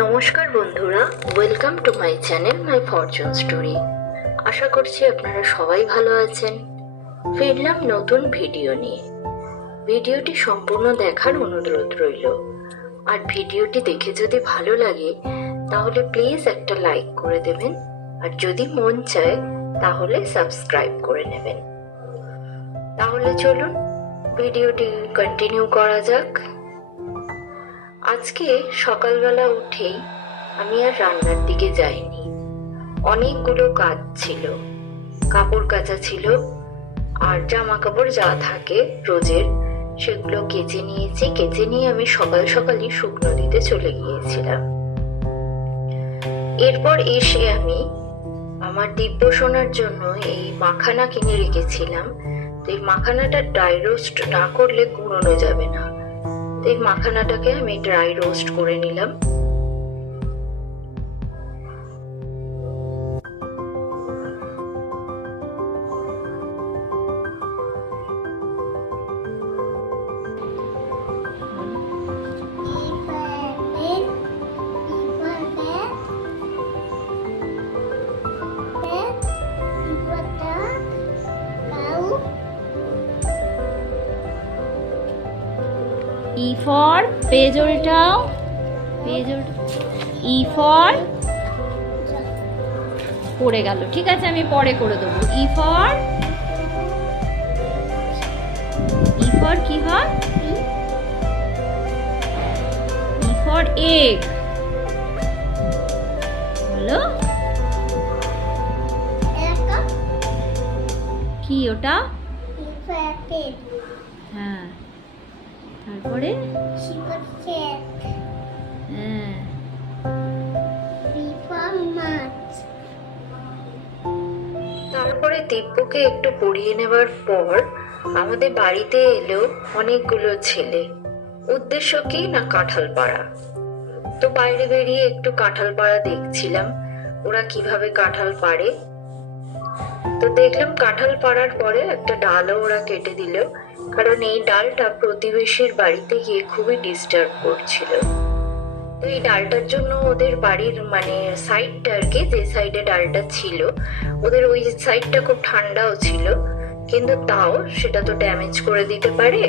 নমস্কার বন্ধুরা, welcome to my channel my fortune story. আশা করছি আপনারা সবাই ভালো আছেন। ফিরলাম নতুন ভিডিও নিয়ে। ভিডিওটি সম্পূর্ণ দেখার অনুরোধ রইল। আর ভিডিওটি দেখে যদি ভালো লাগে তাহলে প্লিজ একটা লাইক করে দেবেন, আর যদি মন চায় তাহলে সাবস্ক্রাইব করে নেবেন। তাহলে চলুন ভিডিওটি কন্টিনিউ করা যাক। আজকে সকালবেলা উঠেই আমি আর রান্নার দিকে যাইনি। অনেকগুলো কাজ ছিল, কাপড় কাচা ছিল, আর জামা কাপড় যা থাকে রোজের সেগুলো কেচে নিয়েছি। কেচে নিয়ে আমি সকাল সকালই শুকনো দিতে চলে গিয়েছিলাম। এরপর এসে আমি আমার দিব্য সোনার জন্য এই মাখানা কিনে রেখেছিলাম। তো এই মাখানাটা ড্রাই রোস্ট না করলে গুঁড়োনো যাবে না। এই মাখানাটাকে আমি ড্রাই রোস্ট করে নিলাম। E for page উল্টাও, E for পড়ে গেল, ঠিক আছে আমি পরে করে দেবো। E for কি হয়? E for egg, বলো কি ওটা? হ্যাঁ, তারপরে তারপরে দিব্যকে একটু পড়িয়ে নেবার পর আমাদের বাড়িতে এলো অনেকগুলো ছেলে। উদ্দেশ্য কি না কাঁঠাল পাড়া। তো বাইরে বেরিয়ে একটু কাঁঠাল পাড়া দেখছিলাম, ওরা কিভাবে কাঁঠাল পাড়ে। তো দেখলাম কাঁঠাল পাড়ার পরে একটা ডালও ওরা কেটে দিল, কারণ এই ডালটা প্রতিবেশীর বাড়িতে গিয়ে খুবই ডিস্টার্ব করছিল। তো এই ডালটার জন্য ওদের বাড়ির মানে সাইডটা আর কি, যে সাইডে ডালটা ছিল ওদের ওই সাইডটা খুব ঠান্ডাও ছিল, কিন্তু তাও সেটা তো ড্যামেজ করে দিতে পারে,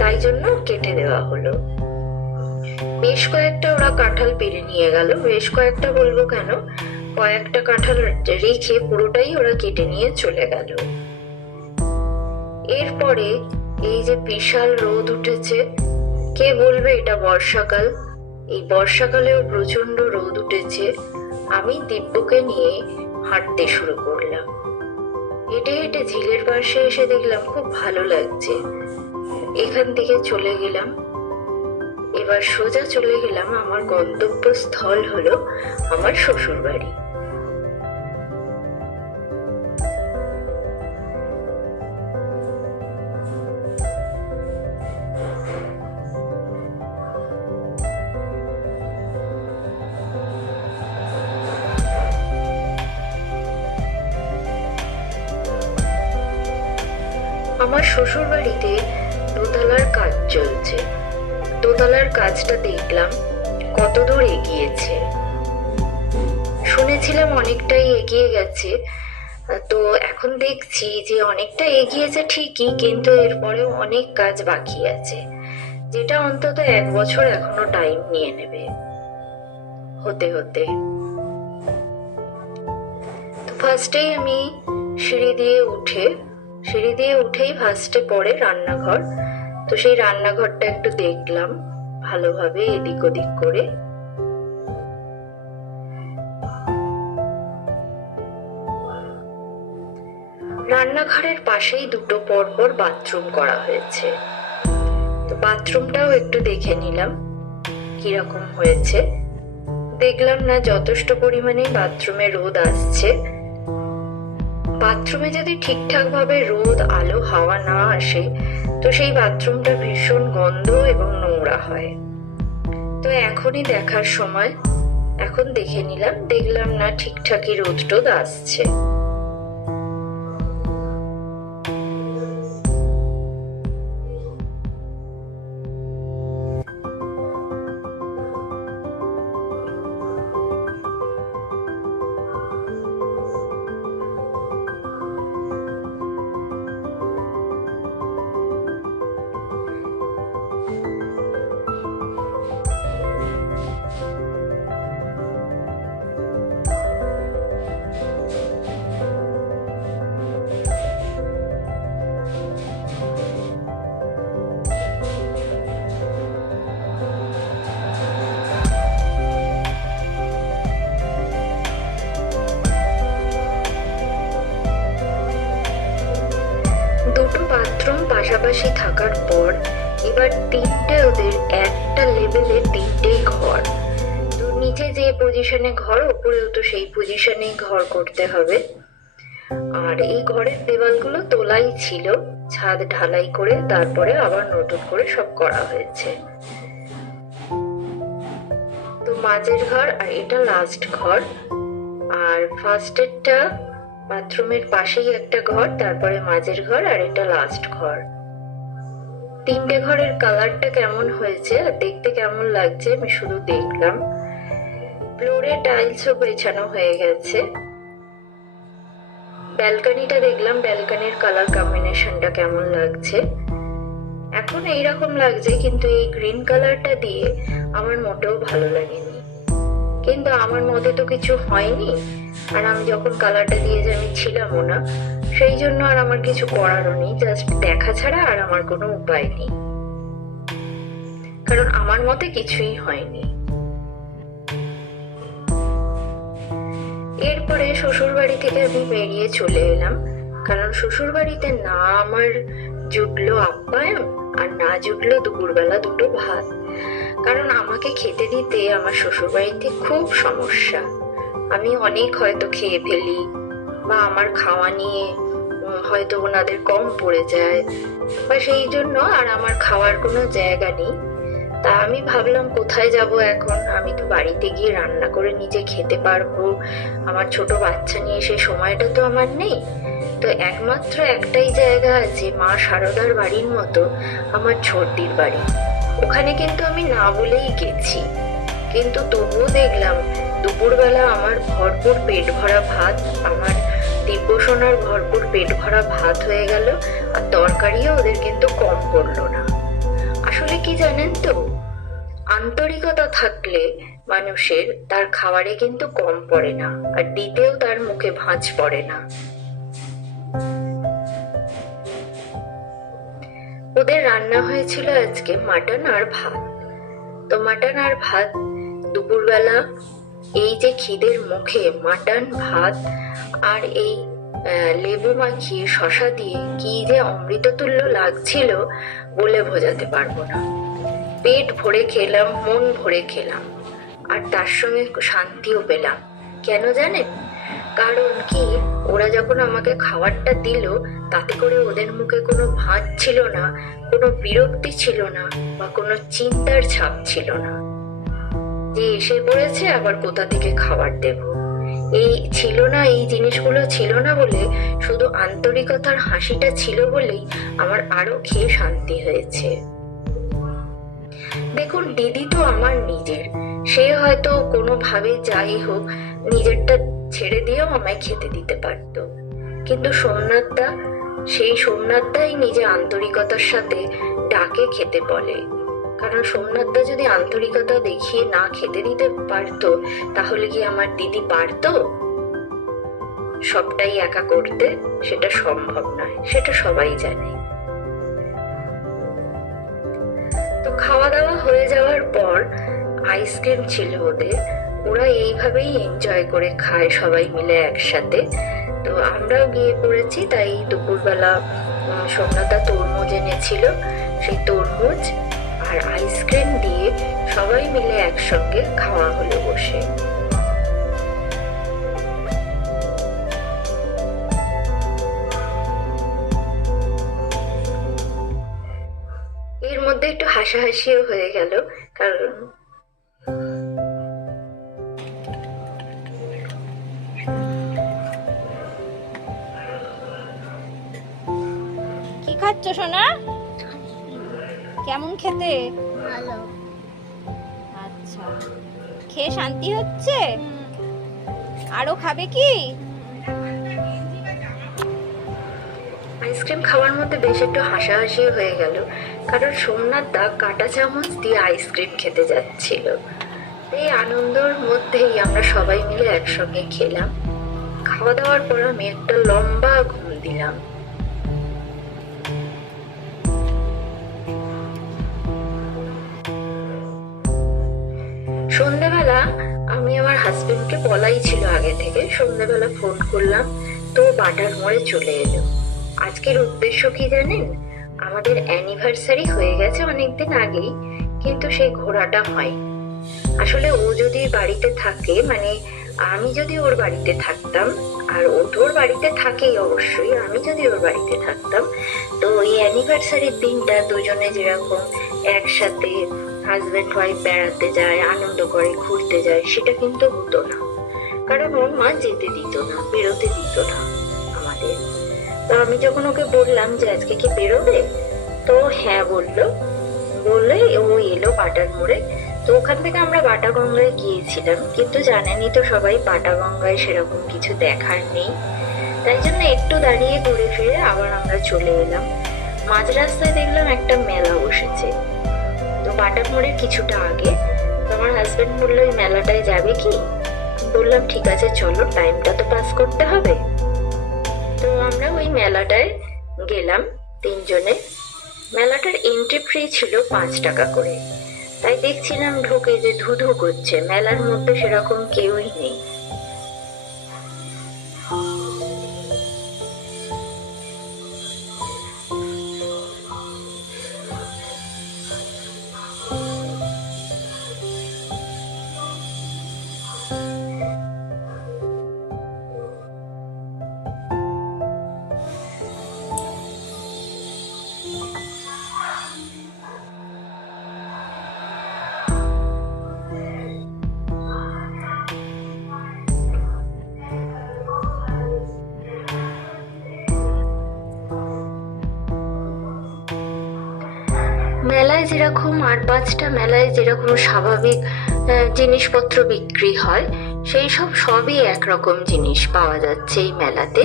তাই জন্য কেটে দেওয়া হলো। বেশ কয়েকটা ওরা কাঁঠাল পেরে নিয়ে গেল। বেশ কয়েকটা বলবো কেন, কয়েকটা কাঁঠাল রেখে পুরোটাই ওরা কেটে নিয়ে চলে গেল। এরপরে এই যে বিশাল রোদ উঠেছে, কে বলবে এটা বর্ষাকাল? এই বর্ষাকালেও প্রচন্ড রোদ উঠেছে। আমি দিব্যকে নিয়ে হাঁটতে শুরু করলাম। হেঁটে হেঁটে ঝিলের পাশে এসে দেখলাম খুব ভালো লাগছে। এখান থেকে চলে গেলাম। এবার সোজা চলে গেলাম, আমার গন্তব্যস্থল হলো আমার শ্বশুর বাড়ি। আমার শ্বশুর বাড়িতে দোতলার কাজ চলছে। দোতলার কাজটা দেখলাম কত দূর এগিয়েছে। শুনেছিলাম অনেকটাই এগিয়ে গেছে, তো এখন দেখছি যে অনেকটা এগিয়েছে ঠিকই, কিন্তু এরপরেও অনেক কাজ বাকি আছে, যেটা অন্তত 1 বছর এখনো টাইম নিয়ে নেবে হতে হতে। তো ফার্স্টেই আমি সিঁড়ি দিয়ে উঠেই ফার্স্টে পড়ে রান্নাঘর। তো সেই রান্নাঘরটা একটু দেখলাম ভালোভাবে এদিক ওদিক করে। রান্নাঘরের পাশেই দুটো পরপর বাথরুম করা হয়েছে। তো বাথরুমটাও একটু দেখে নিলাম কিরকম হয়েছে। দেখলাম না যথেষ্ট পরিমাণে বাথরুমে রোদ আসছে। বাথরুমে যদি ঠিকঠাক ভাবে রোদ আলো হাওয়া না আসে তো সেই বাথরুমটা ভীষণ গন্ধ এবং নোংরা হয়। তো এখনই দেখার সময়, এখন দেখে নিলাম, দেখলাম না ঠিকঠাকই রোদ টোদ আসছে। পাশাপাশি থাকার পর এবার তিনটে ওদের একটা লেভেলে তিনটেই ঘর। তো নিচে যে পজিশনে ঘর, উপরেও তো সেই পজিশনেই ঘর করতে হবে। আর এই ঘরের দেওয়ালগুলো তোলাই ছিল, ছাদ ঢালাই করে তারপরে আবার নতুন করে সব করা হয়েছে। তো মাঝের ঘর আর এটা লাস্ট ঘর, আর ফার্স্টেরটা বাথরুমের পাশেই একটা ঘর, তারপরে মাঝের ঘর আর এটা লাস্ট ঘর। তিনটে ঘরের কালারটা কেমন হয়েছে আর দেখতে কেমন লাগছে আমি শুধু দেখলাম। ফ্লোরে টাইলসও বেছানো হয়ে গেছে। ব্যালকনিটা দেখলাম, ব্যালকনির কালার কম্বিনেশনটা কেমন লাগছে। এখন এইরকম লাগছে, কিন্তু এই গ্রিন কালারটা দিয়ে আমার মোটেও ভালো লাগেনি। কিন্তু আমার মতে তো কিছু হয়নি, আর আমি যখন কালারটা দিয়ে যে আমি ছিলামও না, সেই জন্য আর আমার কিছু করারও নেই, জাস্ট দেখা ছাড়া আর আমার কোনো উপায় নেই, কারণ আমার মতে কিছুই হয়নি। এরপরে শ্বশুর বাড়ি থেকে আমি বেরিয়ে চলে এলাম, কারণ শ্বশুর বাড়িতে না আমার জুটলো আপ্যায়ন আর না জুটলো দুপুরবেলা দুটো ভাত। কারণ আমাকে খেতে দিতে আমার শ্বশুর বাড়িতে খুব সমস্যা। আমি অনেক হয়তো খেয়ে ফেলি, বা আমার খাওয়া নিয়ে হয়তো ওনাদের কম পড়ে যায়, বা সেই জন্য আর আমার খাওয়ার কোনো জায়গা নেই। তা আমি ভাবলাম কোথায় যাব এখন, আমি তো বাড়িতে গিয়ে রান্না করে নিজে খেতে পারবো, আমার ছোট বাচ্চা নিয়ে সেই সময়টা তো আমার নেই। তো একমাত্র একটাই জায়গা আছে, মা শারদার বাড়ির মতো আমার ছোটদির বাড়ি। ওখানে কিন্তু আমি না বলেই গেছি, কিন্তু তবুও দেখলাম দুপুরবেলা আমার ভরপুর পেট ভরা ভাত, আমার দিব্যসোনার ভরপুর পেট ভরা ভাত হয়ে গেল, আর তরকারিও ওদের কিন্তু কম পড়লো না। আসলে কি জানেন তো, আন্তরিকতা থাকলে মানুষের তার খাবারে কিন্তু কম পড়ে না, আর দিতেও তার মুখে ভাঁজ পড়ে না। ওদের রান্না হয়েছিল আজকে মাটন আর ভাত। তো মাটন আর ভাত দুপুরবেলা এই যে খিদের মুখে মাটন ভাত আর এই লেবু মাখিয়ে শশা দিয়ে কি যে অমৃততুল্য লাগছিল বলে বোঝাতে পারবো না। পেট ভরে খেলাম, মন ভরে খেলাম, আর তার সঙ্গে শান্তিও পেলাম। কেন জানেন? কারণ কি, ওরা যখন আমাকে খাবারটা দিল তাতে করে ওদের মুখে কোনো ভাঁজ ছিল না, কোনো বিরক্তি ছিল না, বা কোনো চিন্তার ছাপ ছিল না যে এসে পড়েছে আবার কোথা থেকে খাবার দেব। এই ছিল না, এই জিনিসগুলো ছিল না বলে, শুধু আন্তরিকতার হাসিটা ছিল বলেই আমার আরো খেয়ে শান্তি হয়েছে। দেখুন, দিদি তো আমার নিজের, সে হয়তো কোনোভাবে যাই হোক নিজেরটা ছেড়ে দিয়েও আমায় খেতে দিতে পারতো, কিন্তু সোমনাথদা, সেই সোমনাথদাই নিজে আন্তরিকতার সাথে ডাকে খেতে বলে। কারণ সোমনাথদা যদি আন্তরিকতা দেখিয়ে না খেতে দিতে পারতো, তাহলে কি আমার দিদি পারতো সবটাই একা করতে? সেটা সম্ভব নয়, সেটা সবাই জানে। তো খাওয়া দাওয়া হয়ে যাওয়ার পর আইসক্রিম ছিল ওদের, ওরা এইভাবেই এনজয় করে খায় সবাই মিলে একসাথে। তো আমরাও গিয়ে পড়েছি, তাই দুপুরবেলা সোমনাথদা তরমুজ এনেছিল, সেই তরমুজ আর আইসক্রিম দিয়ে সবাই মিলে একসঙ্গে খাওয়া হলো বসে। এর মধ্যে একটু হাসাহাসিও হয়ে গেল, কারণ কি খাচ্ছ সোনা? কেমন খেতে? ভালো। আচ্ছা, খেয়ে শান্তি হচ্ছে? আরো খাবে কি? আইসক্রিম খাওয়ার মধ্যে বেশ একটু হাসাহাসি হয়ে গেল, কারণ সোমনাথদা কাঁটা চামচ দিয়ে আইসক্রিম খেতে যাচ্ছিল। এই আনন্দের মধ্যেই আমরা সবাই মিলে একসঙ্গে খেলাম। খাওয়া দাওয়ার পর আমি একটা লম্বা ঘুম দিলাম। সন্ধ্যেবেলা আমি আমার হাজবেন্ডকে বলাই ছিল আগে থেকে, সন্ধ্যেবেলা ফোন করলাম, তো বাটার মোড়ে চলে এলো। আজকের উদ্দেশ্য কি জানেন? আমাদের অ্যানিভার্সারি হয়ে গেছে অনেকদিন আগেই, কিন্তু সেই ঘোরাটা হয়। আসলে ও যদি বাড়িতে থাকে, মানে আমি যদি ওর বাড়িতে থাকতাম, আর ও তো ওর বাড়িতে থাকেই অবশ্যই, আমি যদি ওর বাড়িতে থাকতাম, তো ওই অ্যানিভার্সারির দিনটা দুজনে যেরকম একসাথে হাজব্যান্ড ওয়াইফ বেড়াতে যায়, আনন্দ করে, ঘুরতে যায়, সেটা কিন্তু হতো না। কারণ ওর মা যেতে দিত না, বেরোতে দিত না আমাদের। তো আমি যখন ওকে বললাম যে আজকে কি বেরোবে, তো হ্যাঁ বললো। বললে ও এলো বাটার মোড়ে। তো ওখান থেকে আমরা বাটা গঙ্গায় গিয়েছিলাম, কিন্তু জানেনই তো সবাই বাটা গঙ্গায় সেরকম কিছু দেখার নেই। তাই জন্য একটু দাঁড়িয়ে ঘুরে ফিরে আবার আমরা চলে এলাম। মাঝ রাস্তায় দেখলাম একটা মেলা বসেছে, তো বাটার মোড়ের কিছুটা আগে। তো আমার হাজবেন্ড বললো ওই মেলাটায় যাবে কি? বললাম ঠিক আছে চলো, টাইমটা তো পাস করতে হবে। তো আমরা ওই মেলাটায় গেলাম তিনজনে। মেলাটার এন্ট্রি ফি ছিল 5 টাকা করে। তাই দেখছিলাম ঢোকে যে ধুধু করছে, মেলার মধ্যে সেরকম কেউই নেই। মেলায় যেরকম 8-5টা মেলায় যেরকম স্বাভাবিক জিনিসপত্র বিক্রি হয়, সেই সব সবই একরকম জিনিস পাওয়া যাচ্ছে এই মেলাতে।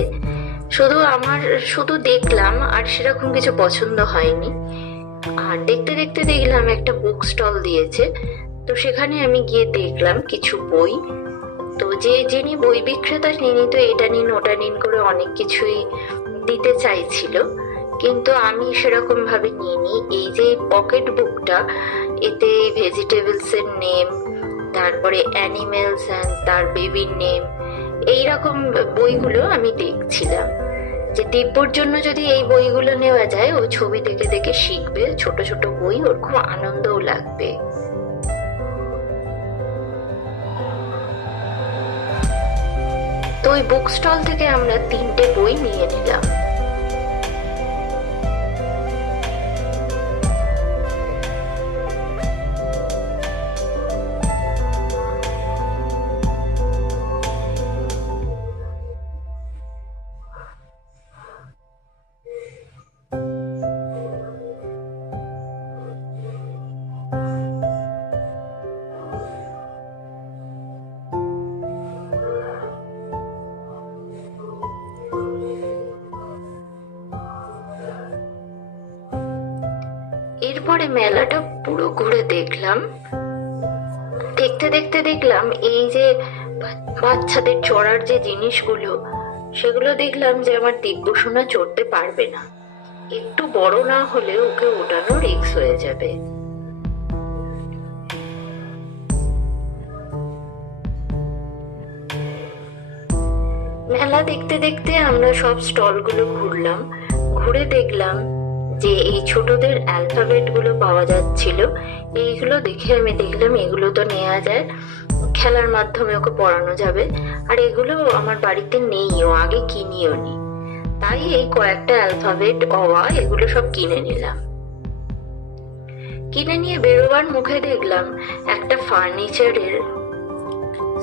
শুধু দেখলাম আর সেরকম কিছু পছন্দ হয়নি। আর দেখতে দেখতে দেখলাম একটা বুক স্টল দিয়েছে, তো সেখানে আমি গিয়ে দেখলাম কিছু বই। তো যিনি বই বিক্রেতা তিনি তো এটা নিন ওটা নিন করে অনেক কিছুই দিতে চাইছিল, কিন্তু আমি সেরকম ভাবে নিইনি। এই যে পকেট বুকটা, এতে ভেজিটেবলস এর নেম, তারপরে অ্যানিমেলস অ্যান্ড তার বেবির নেম, এইরকম বইগুলো আমি দেখছিলাম যে দিব্যর জন্য যদি এই বইগুলো নেওয়া যায়, ও ছবি দেখে দেখে শিখবে, ছোট ছোট বই, ওর খুব আনন্দও লাগবে। তো ওই বুক স্টল থেকে আমরা 3টে বই নিয়ে নিলাম। এরপরে মেলাটা পুরো ঘুরে দেখলাম। দেখতে দেখতে দেখলাম এই যে বাচ্চাদের চড়ার যে জিনিসগুলো, সেগুলো দেখলাম যে আমার দিব্য সোনা চড়তে পারবে না, একটু বড় না হলে ওকে ওঠানো রিস্ক হয়ে যাবে। মেলা দেখতে দেখতে আমরা সব স্টলগুলো ঘুরলাম। ঘুরে দেখলাম যে এই ছোটদের অ্যালফাবেট গুলো পাওয়া যাচ্ছিল। এইগুলো দেখে আমি দেখলাম এগুলো তো নেওয়া যায়, খেলার মাধ্যমে ওকে পড়ানো যাবে। আর এগুলো আমার বাড়িতে নেই, ও আগে কিনিও নি। তাই এই কয়েকটা অ্যালফাবেট, অওয়া, এগুলো সব কিনে নিলাম। কিনে নিয়ে বেরোবার মুখে দেখলাম একটা ফার্নিচারের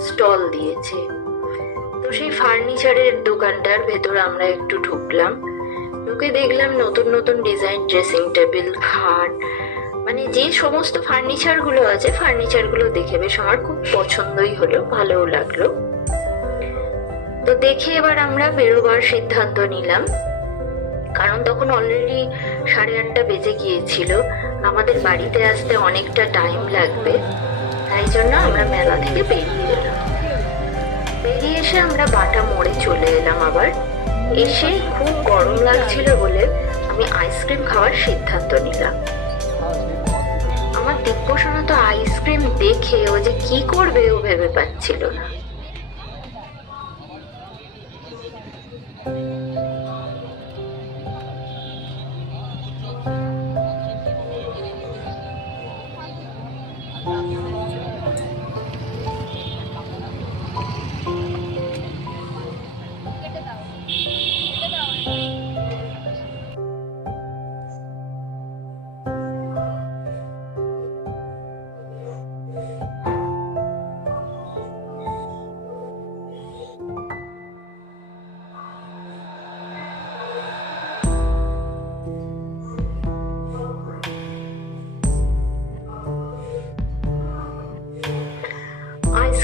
স্টল দিয়েছে। তো সেই ফার্নিচারের দোকানটার ভেতর আমরা একটু ঢুকলাম। ঢুকে দেখলাম নতুন নতুন ডিজাইন ড্রেসিং টেবিল, খাট, মানে যে সমস্ত ফার্নিচার গুলো আছে, ফার্নিচার গুলো দেখে বেশ আমার খুব পছন্দই হলো, ভালোও লাগলো। তো দেখে এবার আমরা বেরোবার সিদ্ধান্ত নিলাম, কারণ তখন অলরেডি 8:30 বেজে গিয়েছিল, আমাদের বাড়িতে আসতে অনেকটা টাইম লাগবে। তাই জন্য আমরা মেলা থেকে বেরিয়ে এলাম। বেরিয়ে এসে আমরা বাটা মোড়ে চলে এলাম। আবার এসে খুব গরম লাগছিল বলে আমি আইসক্রিম খাওয়ার সিদ্ধান্ত নিলাম। আমার দিব্য সোনা তো আইসক্রিম দেখে ও যে কি করবে ও ভেবে পাচ্ছিল না।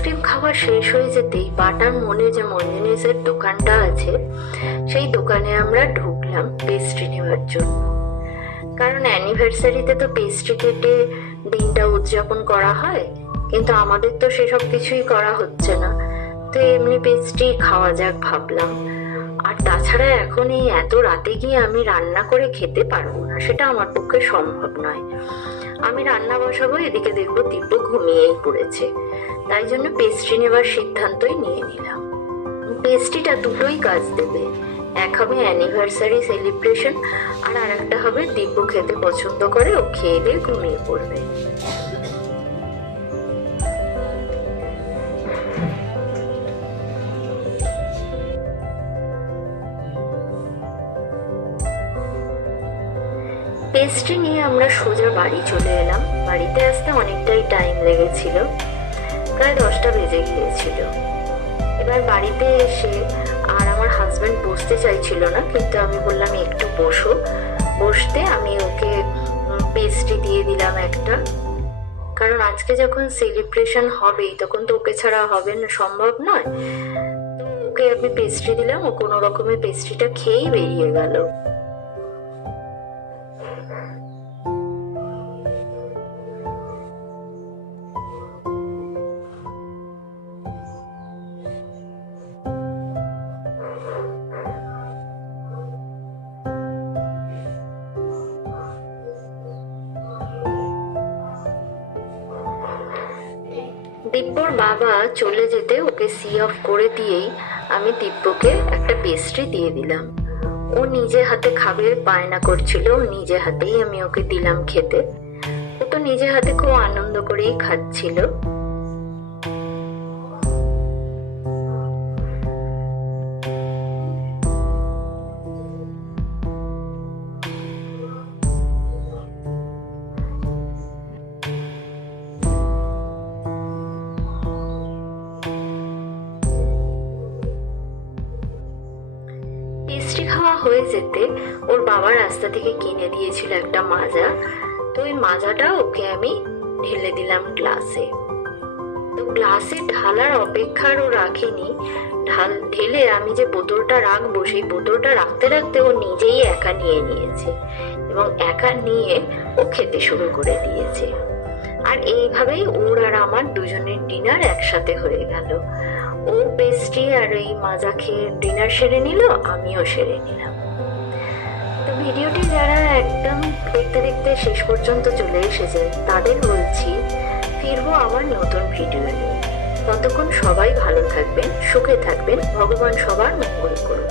আইসক্রিম খাওয়া শেষ হয়ে যেতেই বাটার মনে যে মঞ্জুনিসের দোকানটা আছে সেই দোকানে আমরা ঢুকলাম পেস্ট্রি নেওয়ার জন্য। কারণ অ্যানিভার্সারিতে তো পেস্ট্রি কেটে দিনটা উদযাপন করা হয়, কিন্তু আমাদের তো সেসব কিছুই করা হচ্ছে না, তো এমনি পেস্ট্রি খাওয়া যাক ভাবলাম। আর তাছাড়া এখন এই এত রাতে গিয়ে আমি রান্না করে খেতে পারবো না, সেটা আমার পক্ষে সম্ভব নয়। আমি রান্না বসাবো, এদিকে দেখবো দিব্য ঘুমিয়েই পড়েছে, তাই জন্য পেস্ট্রি নেবার সিদ্ধান্তই নিয়ে নিলাম। পেস্ট্রিটা দুটোই কাজ দেবে, এক হবে অ্যানিভার্সারি সেলিব্রেশন, আর একটা হবে দিব্য খেতে পছন্দ করে, ও খেয়ে দিয়ে ঘুমিয়ে পড়বে। পেস্ট্রি নিয়ে আমরা সোজা বাড়ি চলে এলাম। বাড়িতে আসতে অনেকটাই টাইম লেগেছিল, প্রায় 10টা বেজে গিয়েছিল। এবার বাড়িতে এসে আর আমার হাজব্যান্ড বসতে চাইছিল না, কিন্তু আমি বললাম একটু বসো। বসতে আমি ওকে পেস্ট্রি দিয়ে দিলাম একটা, কারণ আজকে যখন সেলিব্রেশন হবেই তখন তো ওকে ছাড়া হবে না, সম্ভব নয়। তো ওকে আমি পেস্ট্রি দিলাম, ও কোনো রকমে পেস্ট্রিটা খেয়েই বেরিয়ে গেল। দিব্যর বাবা চলে যেতে ওকে সি অফ করে দিয়েই আমি দিব্যকে একটা পেস্ট্রি দিয়ে দিলাম। ও নিজে হাতে খাবে বায়না করছিল, নিজে হাতেই আমি ওকে দিলাম খেতে। ও তো নিজে হাতে খুব আনন্দ করেই খাচ্ছিল। পেস্ট্রি খাওয়া হয়ে যেতে ওর বাবা রাস্তা থেকে কিনে দিয়েছিল একটা মাজা, তো ওই মাজাটা ওকে আমি ঢেলে দিলাম গ্লাসে। তো গ্লাসে ঢালার অপেক্ষার ও রাখেনি, ঢেলে আমি যে বোতলটা রাখবো সেই বোতলটা রাখতে রাখতে ও নিজেই একা নিয়ে নিয়েছে, এবং একা নিয়ে ও খেতে শুরু করে দিয়েছে। আর এইভাবেই ওর আর আমার দুজনের ডিনার একসাথে হয়ে গেল। ও পেস্ট্রি আর এই মাজা খেয়ে ডিনার সেরে নিল, আমিও সেরে নিলাম। তো ভিডিওটি যারা একদম দেখতে দেখতে শেষ পর্যন্ত চলে এসেছেন তাদের বলছি, ফিরবো আবার নতুন ভিডিও নিয়ে। ততক্ষণ সবাই ভালো থাকবেন, সুখে থাকবেন, ভগবান সবার মঙ্গল করুন।